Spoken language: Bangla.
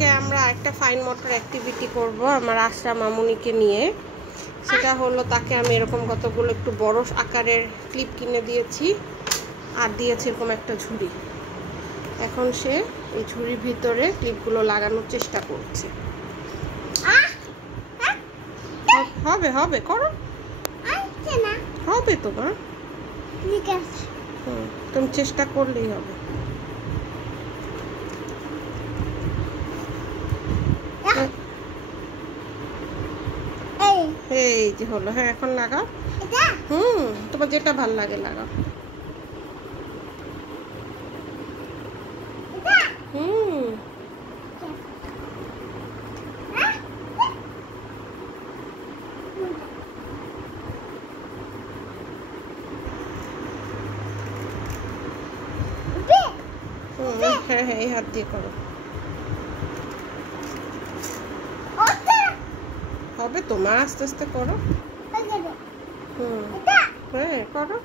আজকে আমরা একটা ফাইন মোটর অ্যাক্টিভিটি করব আমার আশরা মামুনিকে নিয়ে। সেটা হলো তাকে আমি এরকম কতগুলো একটু বড় আকারের ক্লিপ কিনে দিয়েছি আর দিয়েছি এরকম একটা ঝুড়ি। এখন সে এই ঝুড়ির ভিতরে ক্লিপগুলো লাগানোর চেষ্টা করছে। হবে হবে করো, হবে তোমার, তুমি চেষ্টা করলেই হবে। এই যে হলো, হ্যাঁ এখন লাগাও। তোমার যেটা ভাল লাগে লাগাও। হ্যাঁ হ্যাঁ, এই হাত দিয়ে করো, হবে তোমার, আস্তে আস্তে করো। হ্যাঁ করো।